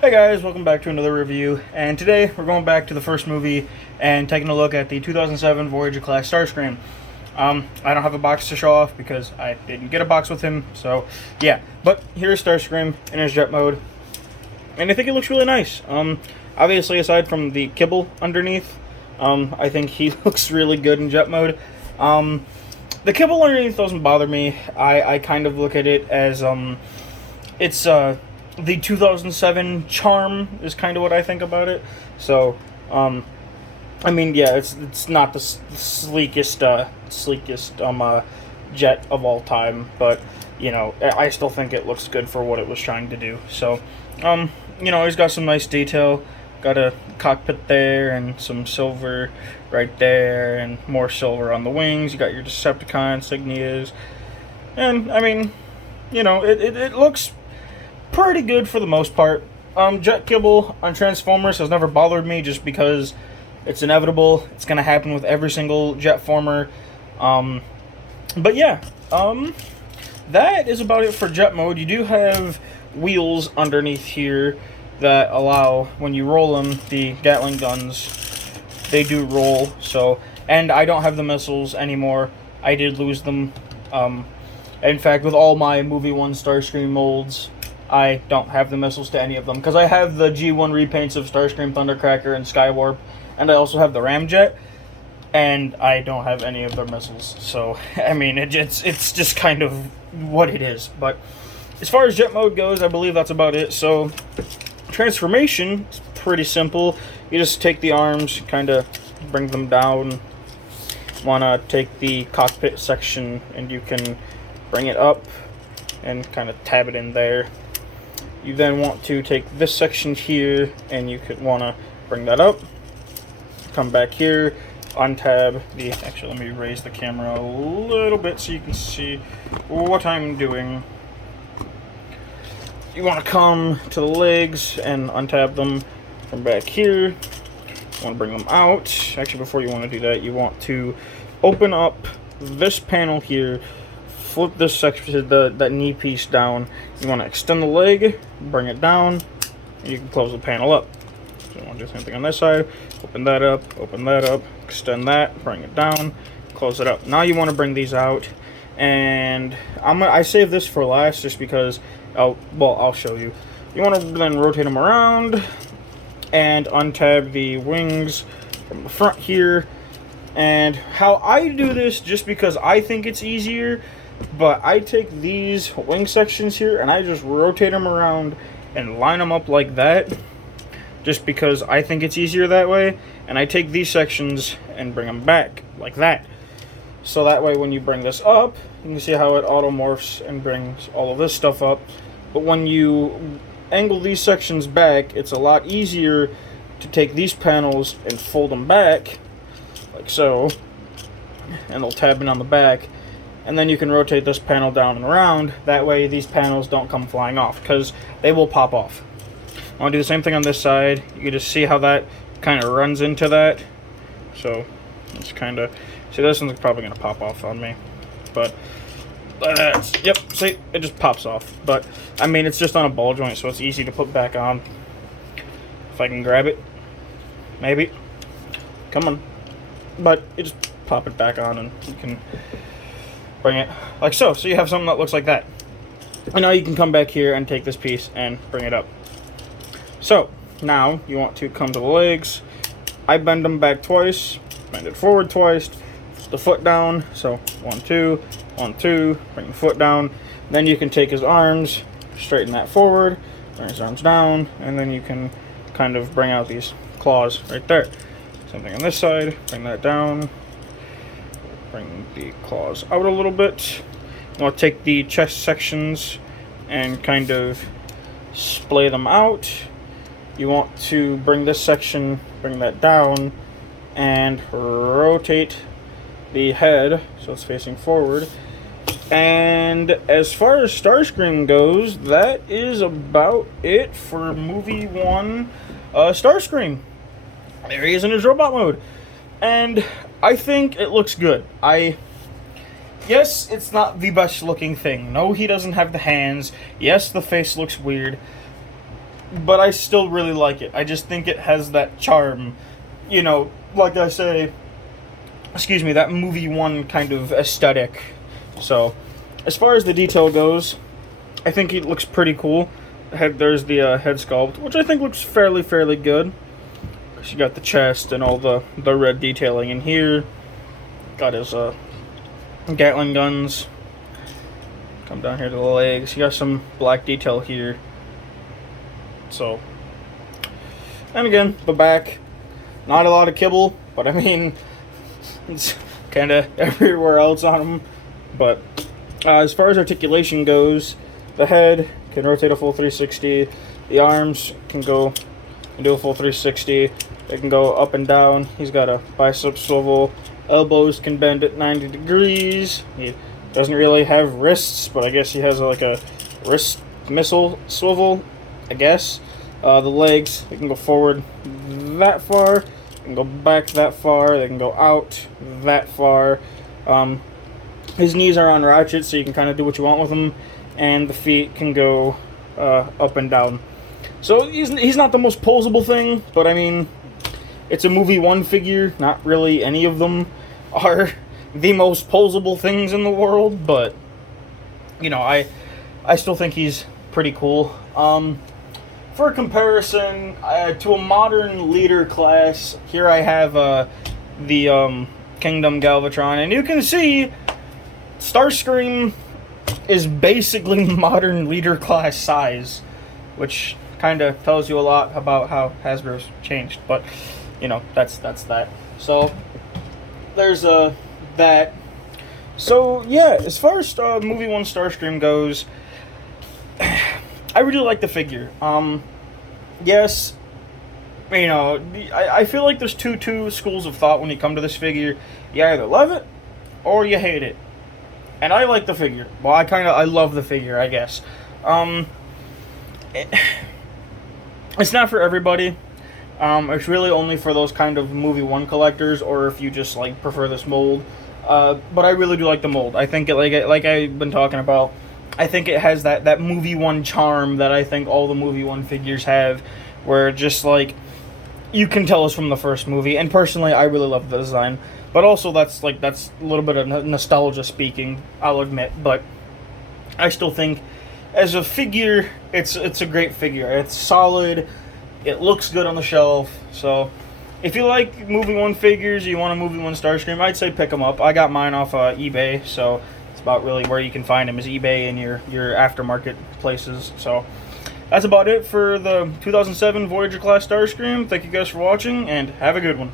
Hey guys, welcome back to another review, and today we're going back to the first movie and taking a look at the 2007 Voyager class STARSCREAM. I don't have a box to show off because I didn't get a box with him, so yeah. But here's STARSCREAM in his jet mode, and I think it looks really nice. Obviously, aside from the kibble underneath, I think he looks really good in jet mode. The kibble underneath doesn't bother me. I kind of look at it as, it's, the 2007 charm is kind of what I think about it. So, I mean, yeah, it's not the sleekest jet of all time, but you know, I still think it looks good for what it was trying to do. So, he's got some nice detail. Got a cockpit there and some silver right there, and more silver on the wings. You got your Decepticon insignias, and I mean, it looks pretty good for the most part. Jet kibble on Transformers has never bothered me just because it's inevitable. It's going to happen with every single jet former. But yeah, that is about it for jet mode. You do have wheels underneath here that allow, when you roll them, the Gatling guns, they do roll. So, and I don't have the missiles anymore. I did lose them. In fact, with all my Movie 1 Starscream molds, I don't have the missiles to any of them, because I have the G1 repaints of Starscream, Thundercracker, and Skywarp, and I also have the Ramjet, and I don't have any of their missiles. So, I mean, it's just kind of what it is. But as far as jet mode goes, I believe that's about it. So, transformation is pretty simple. You just take the arms, kind of bring them down. Want to take the cockpit section, and you can bring it up and kind of tab it in there. You then want to take this section here, and you could want to bring that up. Come back here, untab the... Actually, let me raise the camera a little bit so you can see what I'm doing. You want to come to the legs and untab them from back here. You want to bring them out. Actually, before you want to do that, you want to open up this panel here. Flip this section, that knee piece down. You want to extend the leg, bring it down, and you can close the panel up. So you want to do the same thing on this side. Open that up, extend that, bring it down, close it up. Now you want to bring these out, and I save this for last just because, I'll show you. You want to then rotate them around and untab the wings from the front here. And how I do this, just because I think it's easier, but I take these wing sections here and I just rotate them around and line them up like that, just because I think it's easier that way. And I take these sections and bring them back like that, so that way when you bring this up, you can see how it automorphs and brings all of this stuff up. But when you angle these sections back, it's a lot easier to take these panels and fold them back like so, and they'll tab in on the back. And then you can rotate this panel down and around. That way these panels don't come flying off, because they will pop off. I want to do the same thing on this side. You can just see how that kind of runs into that. So it's kind of... See, this one's probably going to pop off on me. But, yep, see, it just pops off. But, I mean, it's just on a ball joint, so it's easy to put back on. If I can grab it. Maybe. Come on. But you just pop it back on, and you can bring it like so. So you have something that looks like that. And now you can come back here and take this piece and bring it up. So now you want to come to the legs. I bend them back twice, bend it forward twice, put the foot down. So 1, 2, 1, 2, bring the foot down. Then you can take his arms, straighten that forward, bring his arms down, and then you can kind of bring out these claws right there. Same thing on this side, bring that down. Bring the claws out a little bit. You want to take the chest sections and kind of splay them out. You want to bring this section, bring that down, and rotate the head so it's facing forward. And as far as Starscream goes, that is about it for Movie 1 Starscream. There he is in his robot mode. And I think it looks good. Yes, it's not the best looking thing. No, he doesn't have the hands. Yes, the face looks weird. but I still really like it. I just think it has that charm, you know, like I say, excuse me, that movie one kind of aesthetic. So, as far as the detail goes, I think it looks pretty cool. There's the head sculpt, which I think looks fairly good. You got the chest and all the red detailing in here. Got his Gatling guns. Come down here to the legs. You got some black detail here. So, and again, the back, not a lot of kibble, but I mean, it's kind of everywhere else on them. But as far as articulation goes, the head can rotate a full 360. The arms can do a full 360. They can go up and down. He's got a bicep swivel. Elbows can bend at 90 degrees. He doesn't really have wrists, but I guess he has like a wrist missile swivel, I guess. The legs, they can go forward that far. They can go back that far. They can go out that far. His knees are on ratchets, so you can kind of do what you want with them. And the feet can go up and down. So he's not the most posable thing, but I mean, it's a movie one figure. Not really any of them are the most posable things in the world, but you know, I still think he's pretty cool. For comparison to a modern leader class, here I have the Kingdom Galvatron, and you can see STARSCREAM is basically modern leader class size, which kind of tells you a lot about how Hasbro's changed. But you know, that's that. So there's that. So yeah, as far as movie one STARSCREAM goes, I really like the figure. Yes, you know, I feel like there's two schools of thought when you come to this figure. You either love it or you hate it. And I like the figure. Well, I love the figure, I guess. It's not for everybody. It's really only for those kind of movie one collectors, or if you just like prefer this mold. But I really do like the mold. I think it like I've been talking about. I think it has that movie one charm that I think all the movie one figures have, where just like you can tell it's from the first movie. And personally, I really love the design. But also that's a little bit of nostalgia speaking, I'll admit. But I still think as a figure, it's a great figure. It's solid. It looks good on the shelf. So if you like movie one figures, you want a movie one STARSCREAM, I'd say pick them up. I got mine off eBay, so it's about really where you can find them is eBay and your aftermarket places. So that's about it for the 2007 Voyager class STARSCREAM. Thank you guys for watching, and have a good one.